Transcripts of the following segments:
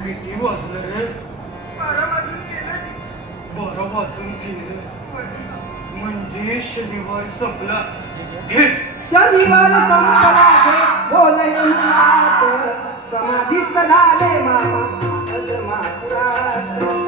किती म्हणजे शनिवार संपला शनिवार संपला बोलय समाधीच झाले मामा माथुरात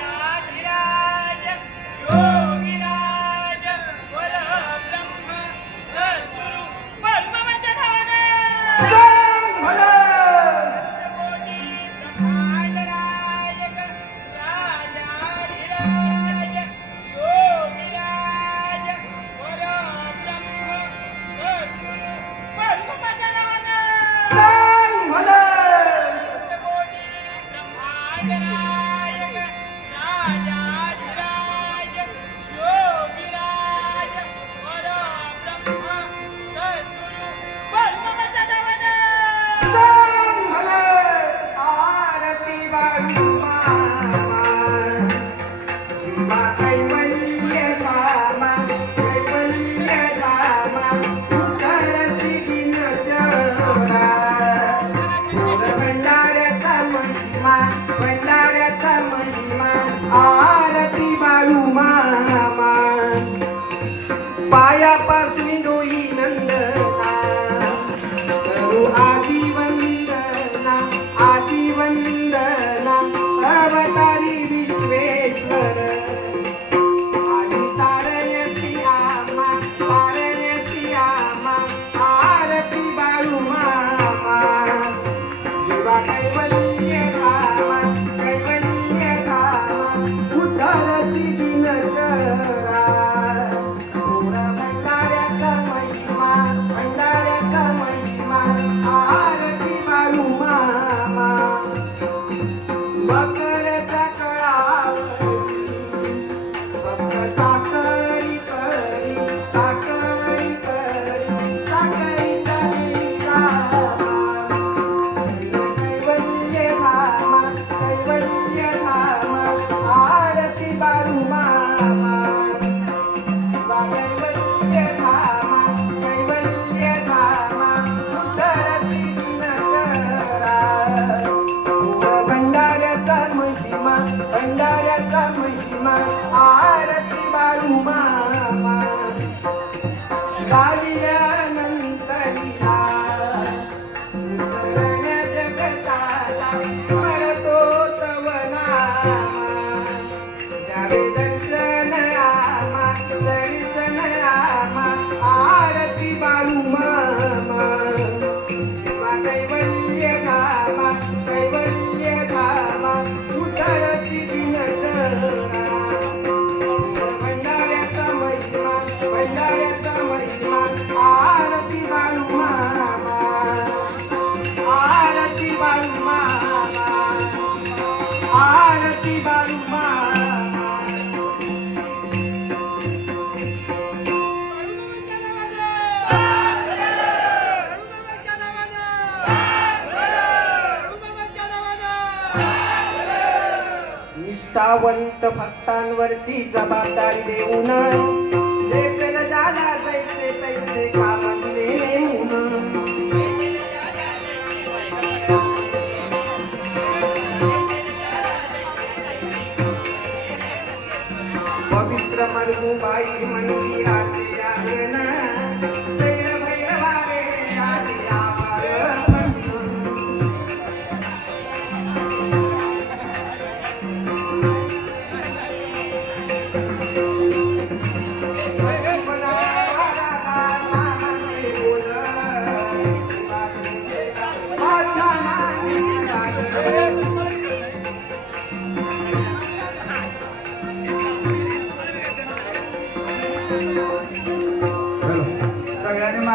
महिमा भंडाऱ्याचा महिमा आरती बाळू मामा पायापासून डोई नंदना Krishna Nayar सावंत भक्तांवरती जबाबदारी देऊन पवित्र मरगुबाई म्हणती आरती आहे ना